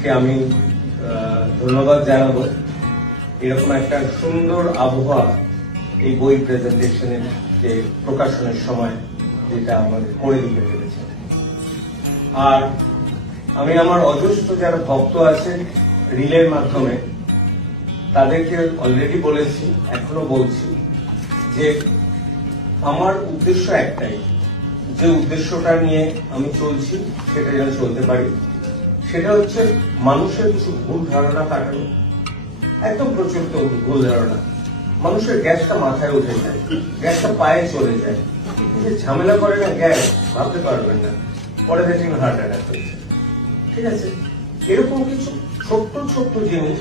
কে আমি ধন্যবাদ জানাব। এরকম একটা সুন্দর আবহাওয়া এই বই প্রেজেন্টেশনের যে প্রকাশনের সময় যেটা আমাদের করে দিতে পেরেছে। আর আমি আমার অজস্র যারা ভক্ত আছেন রিলের মাধ্যমে, তাদেরকে অলরেডি বলেছি, এখনও বলছি যে আমার উদ্দেশ্য একটাই, যে উদ্দেশ্যটা নিয়ে আমি চলছি সেটা যেন চলতে পারি। সেটা হচ্ছে মানুষের কিছু ভুল ধারণা কাটানো। একদম প্রচলিত ভুল ধারণা। মানুষের গ্যাসটা মাথায় উঠে যায়, গ্যাসটা পায়ে চলে যায়। ঝামেলা করে না, গ্যাস, ভাবতে পারবেন না। পরে দেখেন হার্ট অ্যাটাক হয়েছে। ঠিক আছে? এরকম কিছু ছোট্ট ছোট্ট জিনিস।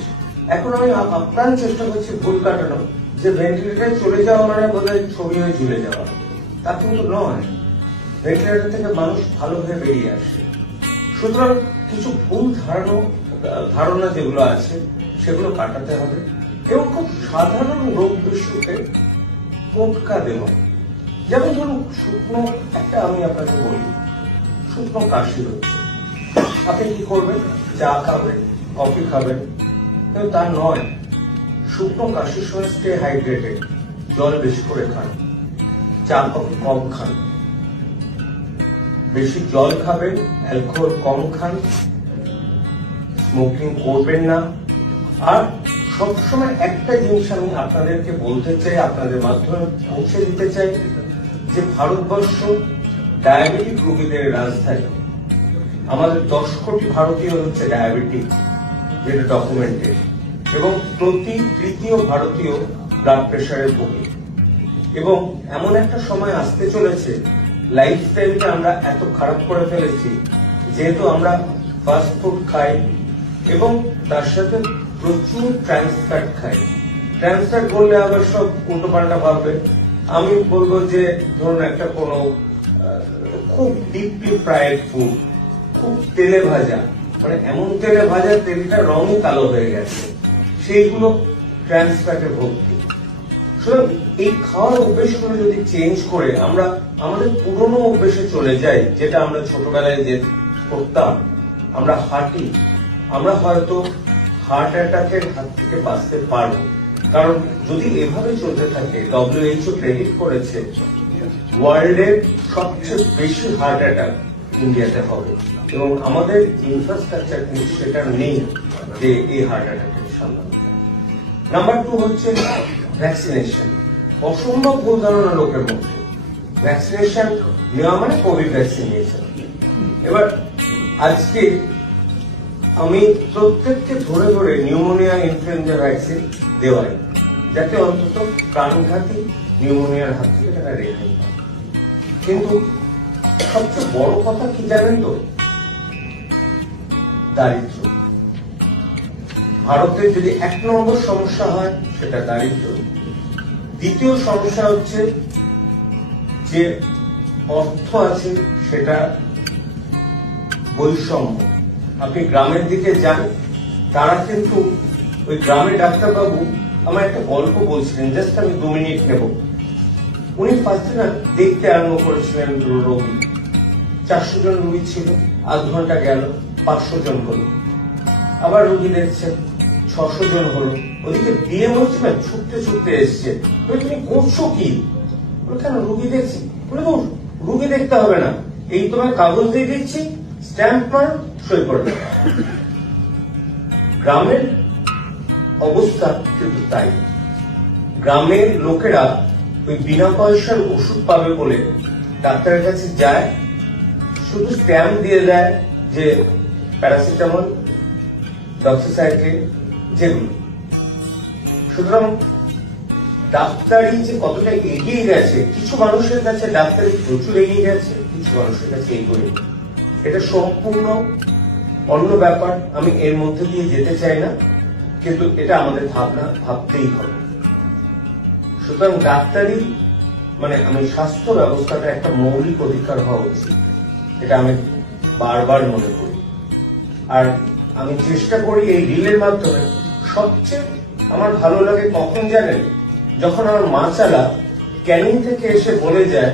এখন আমি আপ- আপ্রাণ চেষ্টা করছি ভুল কাটানো, যে ভেন্টিলেটারে চলে যাওয়া মানে বোধহয় ছবি হয়ে ঝুলে যাওয়া। তা কিন্তু নয়। ভেন্টিলেটার থেকে মানুষ ভালো হয়ে বেরিয়ে আসে। সুতরাং কিছু ভুল ধারণা ধারণা যেগুলো আছে, সেগুলো কাটাতে হবে। এবং খুব সাধারণ রোগ বিশুকে টোটকা দেওয়া। যেমন ধরুন, শুকনো, একটা আমি আপনাকে বলি, শুকনো কাশি হচ্ছে। আপনি কি করবেন? চা খাবেন, কফি খাবেন। কিন্তু তা নয়, শুকনো কাশির সময় স্টে হাইড্রেটেড জল বেশি করে খান। চা, কফি কম খান। বেশি জল খাবেন অ্যালকোহল কম খান স্মোকিং করবেন না। আর সবসময় একটা জিনিস আমি আপনাদেরকে বলতে চাই, আপনাদের মাধ্যমে পৌঁছে দিতে চাই, যে ভারতবর্ষ ডায়াবেটিক রোগীদের রাজধানী। আমাদের দশ কোটি ভারতীয় হচ্ছে ডায়াবেটিক যেটা ডকুমেন্টেড এবং প্রতি তৃতীয় ভারতীয় ব্লাড প্রেশারের ভোগে। এবং এমন একটা সময় আসতে চলেছে লাইফস্টাইলটা আমরা এত খারাপ করে ফেলেছি, যেহেতু আমরা ফাস্ট ফুড খাই এবং তার সাথে প্রচুর ট্রান্সফ্যাট খাই। ট্রান্সফ্যাট বললে আবার সব উল্টো পাল্টা ভাববে। আমি বলব যে, ধরুন একটা কোনো খুব ডিপলি ফ্রাইড ফুড খুব তেলে ভাজা মানে এমন তেলে ভাজা তেলটা রঙই কালো হয়ে গেছে, সেইগুলো ট্রান্সফ্যাটে ভর্তি। সুতরাং এই খাওয়ার অভ্যেসগুলো যদি চেঞ্জ করে, আমরা আমাদের পুরনো অভ্যেসে চলে যাই, যেটা আমরা ছোটবেলায় যে করতাম, আমরা হাঁটি, আমরা হয়তো হার্ট অ্যাটাকের হাত থেকে বাঁচতে পারব। কারণ যদি এভাবে চলতে থাকে ডব্লিউএইচও ক্রেডিট করেছে ওয়ার্ল্ডের সবচেয়ে বেশি হার্ট অ্যাটাক ইন্ডিয়াতে হবে। এবং আমাদের ইনফ্রাস্ট্রাকচার কিন্তু সেটা নেই যে এই হার্ট অ্যাটাকের সামনে নাম্বার টু হচ্ছে ভ্যাকসিনেশন অসম্ভব ভুল ধারণা লোকের মধ্যে। ভ্যাকসিনেশন নেওয়া মানে কোভিড ভ্যাকসিন নিয়েছে এবার, আজকে আমি প্রত্যেককে ধরে ধরে নিউমোনিয়া, ইনফ্লুয়েঞ্জা ভ্যাকসিন দেওয়াই, যাতে অন্তত প্রাণঘাতী নিউমোনিয়ার হাত থেকে তারা রেহাই কিন্তু সবচেয়ে বড় কথা কি জানেন তো? দারিদ্র ভারতের যদি এক নম্বর সমস্যা হয়, সেটা দারিদ্র। দ্বিতীয় সমস্যা হচ্ছে যে অর্থ আছে, সেটা বৈষম্য। আপনি গ্রামের দিকে যান, তারা কিন্তু ওই গ্রামের ডাক্তারবাবু আমার একটা গল্প বলছিলেন, জাস্ট আমি দু মিনিট নেব। উনি ফার্স্টে না দেখতে আরম্ভ করেছিলেন রোগী। চারশো জন রোগী ছিল, আধ ঘণ্টা গেল, পাঁচশো জন হলো। আবার রুগী দেখছে ছশো জন হলো। ওদিকে বিয়ে হচ্ছে না ছুটতে ছুটতে এসছে। বলে, তুমি করছ কি? বলে, কেন রুগী দেখছি। বলে "ও, রুগী দেখতে হবে না। এই তোমার কাগজ দিয়ে দিচ্ছি স্ট্যাম্প মার সই করে দাও।" গ্রামের অবস্থা কিন্তু তাই। গ্রামের লোকেরা ওই বিনা পয়সার ওষুধ পাবে বলে ডাক্তারের কাছে যায় শুধু স্ট্যাম্প দিয়ে দেয় যে প্যারাসিটামল ডক্সিসাইক্লিন যেগুলো। সুতরাং ডাক্তারি যে কতটা এগিয়ে গেছে, কিছু মানুষের কাছে ডাক্তারি প্রচুর এগিয়ে গেছে, কিছু মানুষের কাছে এগোয় এটা সম্পূর্ণ অন্য ব্যাপার, আমি এর মধ্যে দিয়ে যেতে চাই না, কিন্তু এটা আমাদের ভাবনা, ভাবতেই হবে। সুতরাং ডাক্তারি মানে আমি স্বাস্থ্য ব্যবস্থাটা একটা মৌলিক অধিকার হওয়া উচিত। এটা আমি বারবার মনে করি। আর আমি চেষ্টা করি এই রিলের মাধ্যমে। সবচেয়ে আমার ভালো লাগে কখন জানেন? যখন আমার মা চালা ক্যানিং থেকে এসে বলে যায়